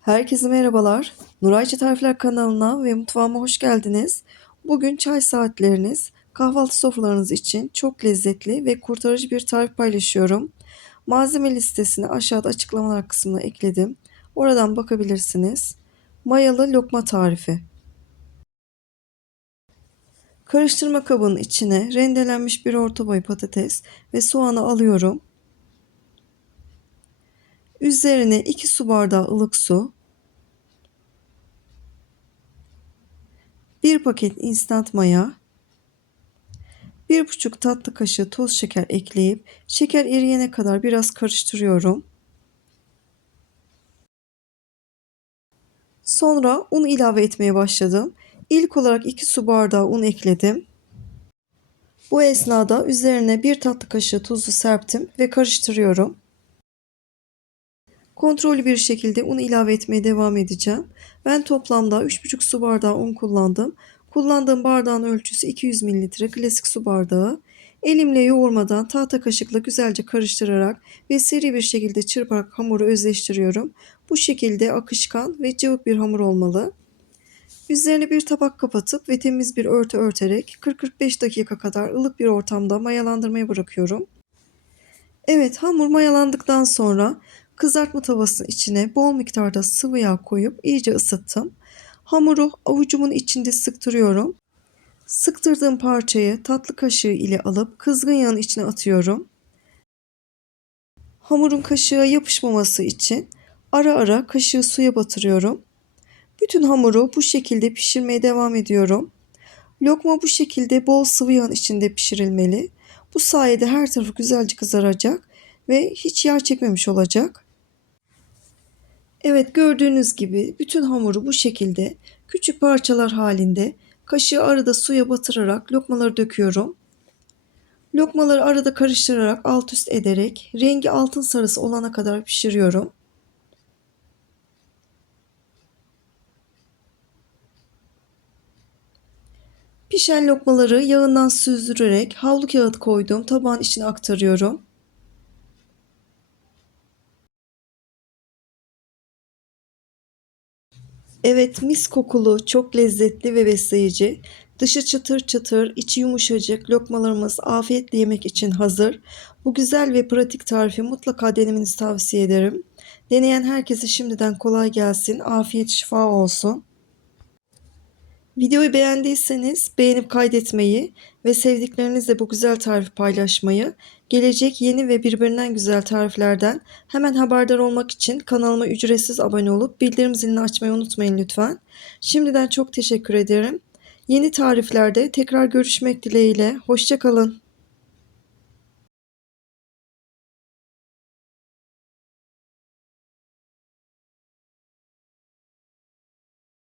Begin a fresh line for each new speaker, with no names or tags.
Herkese merhabalar. Nurayçı Tarifler kanalına ve mutfağıma hoş geldiniz. Bugün çay saatleriniz, kahvaltı sofralarınız için çok lezzetli ve kurtarıcı bir tarif paylaşıyorum. Malzeme listesini aşağıda açıklamalar kısmına ekledim. Oradan bakabilirsiniz. Mayalı lokma tarifi. Karıştırma kabının içine rendelenmiş bir orta boy patates ve soğanı alıyorum. Üzerine 2 su bardağı ılık su, 1 paket instant maya, 1,5 tatlı kaşığı toz şeker ekleyip şeker eriyene kadar biraz karıştırıyorum. Sonra un ilave etmeye başladım. İlk olarak 2 su bardağı un ekledim. Bu esnada üzerine 1 tatlı kaşığı tuzu serptim ve karıştırıyorum. Kontrollü bir şekilde un ilave etmeye devam edeceğim. Ben toplamda 3,5 su bardağı un kullandım. Kullandığım bardağın ölçüsü 200 ml klasik su bardağı. Elimle yoğurmadan tahta kaşıkla güzelce karıştırarak ve seri bir şekilde çırparak hamuru özleştiriyorum. Bu şekilde akışkan ve cıvık bir hamur olmalı. Üzerine bir tabak kapatıp ve temiz bir örtü örterek 40-45 dakika kadar ılık bir ortamda mayalandırmaya bırakıyorum. Evet hamur mayalandıktan sonra Kızartma tavasının içine bol miktarda sıvı yağ koyup iyice ısıttım. Hamuru avucumun içinde sıktırıyorum. Sıktırdığım parçayı tatlı kaşığı ile alıp kızgın yağın içine atıyorum. Hamurun kaşığa yapışmaması için ara ara kaşığı suya batırıyorum. Bütün hamuru bu şekilde pişirmeye devam ediyorum. Lokma bu şekilde bol sıvı yağın içinde pişirilmeli. Bu sayede her tarafı güzelce kızaracak ve hiç yağ çekmemiş olacak. Evet gördüğünüz gibi bütün hamuru bu şekilde küçük parçalar halinde kaşığı arada suya batırarak lokmaları döküyorum. Lokmaları arada karıştırarak alt üst ederek rengi altın sarısı olana kadar pişiriyorum. Pişen lokmaları yağından süzdürerek havlu kağıt koyduğum tabağın içine aktarıyorum. Evet mis kokulu, çok lezzetli ve besleyici. Dışı çıtır çıtır, içi yumuşacık lokmalarımız afiyetle yemek için hazır. Bu güzel ve pratik tarifi mutlaka denemenizi tavsiye ederim. Deneyen herkese şimdiden kolay gelsin, afiyet şifa olsun. Videoyu beğendiyseniz beğenip kaydetmeyi ve sevdiklerinizle bu güzel tarifi paylaşmayı, gelecek yeni ve birbirinden güzel tariflerden hemen haberdar olmak için kanalıma ücretsiz abone olup bildirim zilini açmayı unutmayın lütfen. Şimdiden çok teşekkür ederim. Yeni tariflerde tekrar görüşmek dileğiyle. Hoşçakalın.